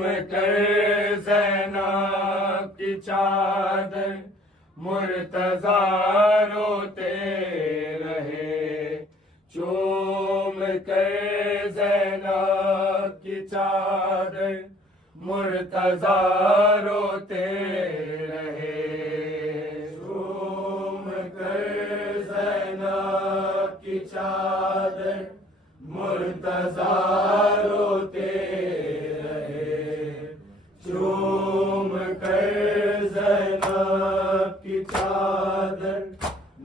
कर ज़ैनब की चादर मुर्तज़ा रोते रहे। चूम कर ज़ैनब की चादर मुर्तज़ा रोते रहे। चूम कर ज़ैनब की चादर मुर्तज़ा रोते रहे। चूम कर ज़ैनब की चादर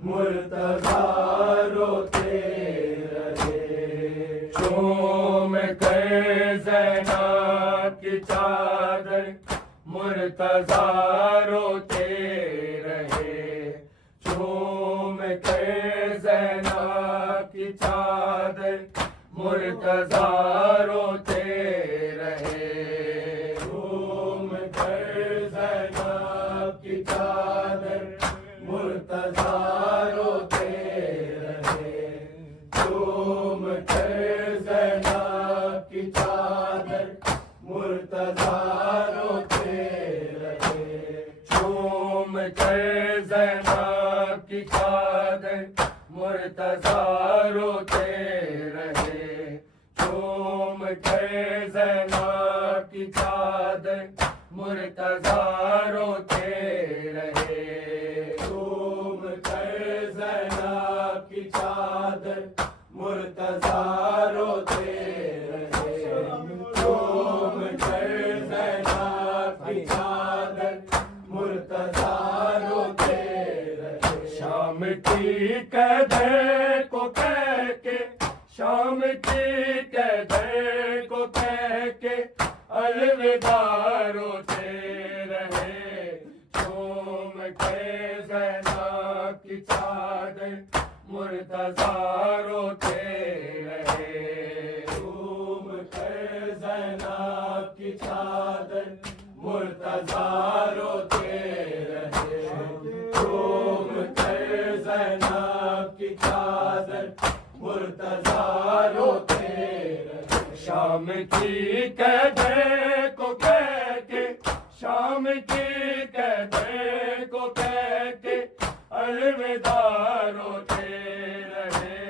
मुर्तज़ा रोते रहे। चूम कर ज़ैनब की चादर मुर्तज़ा रोते रहे। चूम कर ज़ैनब की चादर मुर्तज़ा रोते रहे। चूम कर ज़ैनब की चादर मुर्तज़ा रोते रहे। चूम कर ज़ैनब की चादर मुर्तज़ा रोते रहे। चूम कर ज़ैनब की चादर मुर्तज़ा रोते रहे। चूम कर ज़ैनब की चादर मुर्तज़ा रोते रहे। चूम कर ज़ैनब की चादर मुर्तज़ा रोते रहे। चूम कर ज़ैनब की चादर मुर्तज़ा रोते रहे। शाम की कदर को कह के, शाम की कदर को कह के अलविदा रोते रहे। चूम के ज़ैनब की चादर मुर्तज़ा रोते रहे। चूम के ज़ैनब की चादर मुर्तज़ा रोते रहे। चूम कर ज़ैनब की चादर मुर्तज़ा रोते रहे। शाम की कदर को कह के, शाम की कदर को कह के अलविदा रोते रहे।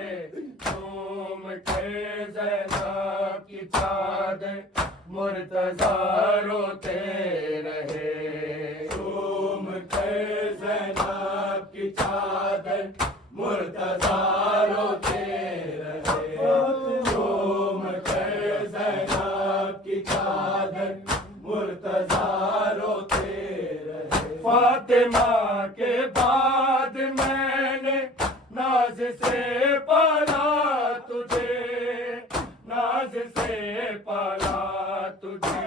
चूम कर ज़ैनब की चादर मुर्तज़ा रोते रहे। चूम कर ज़ैनब की चादर मुर्तज़ा रोते रहे। चूम कर ज़ैनब की चादर मुर्तज़ा रोते रहे। फातिमा के बाद मैंने नाज से पाला तुझे, नाज से पाला तुझे।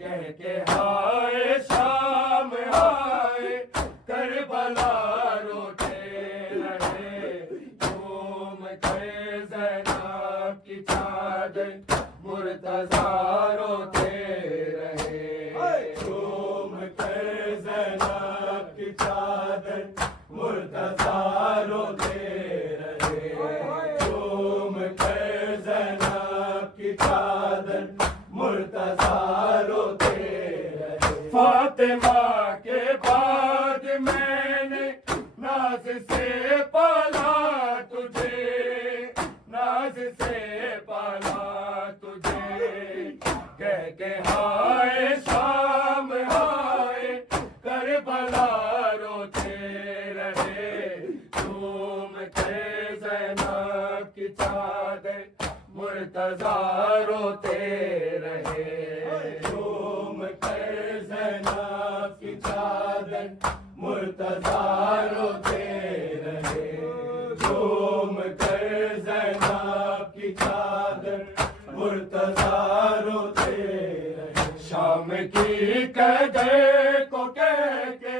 कह के हाय शाम हाय करबला रोते रहे। चूम कर ज़ैनब की चादर मुर्तज़ा रोते रहे। चूम कर ज़ैनब की चादर मुर्तज़ा रोते रहे। चूम कर ज़ैनब की चादर मुर्तज़ा रोते रहे। फातिमा के बाद मैंने नाज से पाला तुझे, नाज से पाला तुझे। कह के हाय शाम हाय करबला रोते रहे। चूम कर ज़ैनब की चादर मुर्तज़ा रोते रहे। चूम कर ज़ैनब की चादर मुर्तज़ा रोते रहे। चूम कर ज़ैनब की चादर मुर्तज़ा रोते रहे। शाम की कदर को कह के,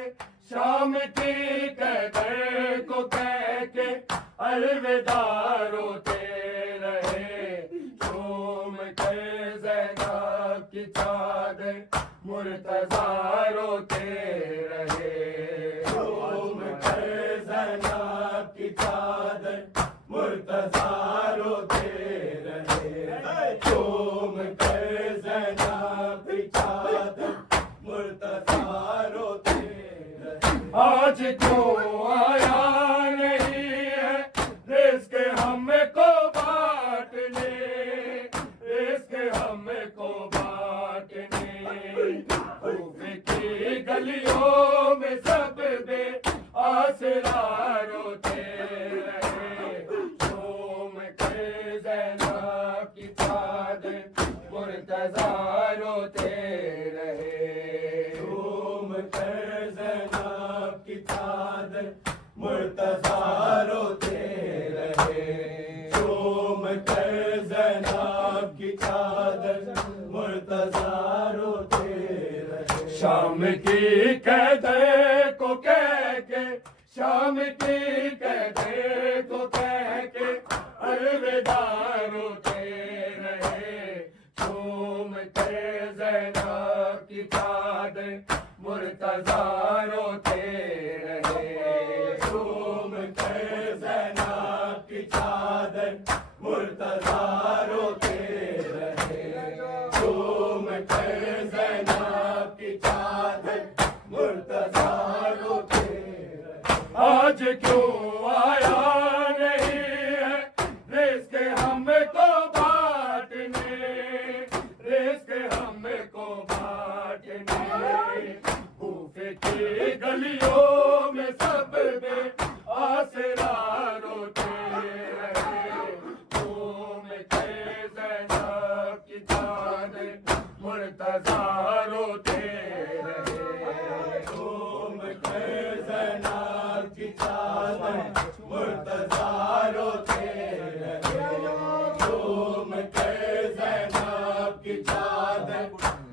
शाम की कदर को कह के अलविदा रोते रहे। चूम कर ज़ैनब की चादर मुर्तज़ा रोते रहे। चूम कर ज़ैनब की चादर मुर्तज़ा रोते रहे। चूम कर ज़ैनब रोते रहे। झूम कर ज़ैनब की चादर मुर्तज़ा रोते रहे। झूम कर ज़ैनब की चादर मुर्तज़ा रोते रहे। शाम की कैदे को कह के, शाम की कैदे को कह के अलविदा रोते रहे। झूम के ज़ैनब की चादर मुर्तज़ा रोते रहे। झूम के ज़ैनब की चादर मुर्तज़ा रोते रहे। झूम के ज़ैनब की चादर मुर्तज़ा रोते रहे। आज क्यों आया नहीं है रिज़्क़ हमको बांटने, रिज़्क़ हमको बांटने। कूफे की गलियों में सब बेआसरा रोते रहे। झूम के ज़ैनब की चादर मुर्तज़ा रोते रहे। झूम के ज़ैनब की चादर मुर्तज़ा रोते रहे। झूम के ज़ैनब की चादर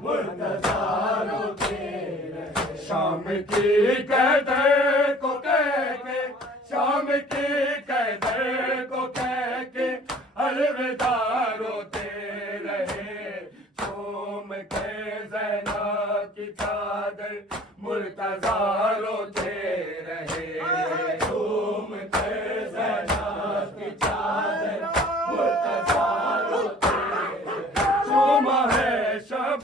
मुर्तज़ा रोते रहे। शाम की कैदे को कह के, शाम की कैदे को कह के अलविदा रोते रहे। झूम के ज़ैनब की चादर मुर्तज़ा रोते रहे। झूम के ज़ैनब की चादर मुर्तज़ा रोते रहे। झूमा है शब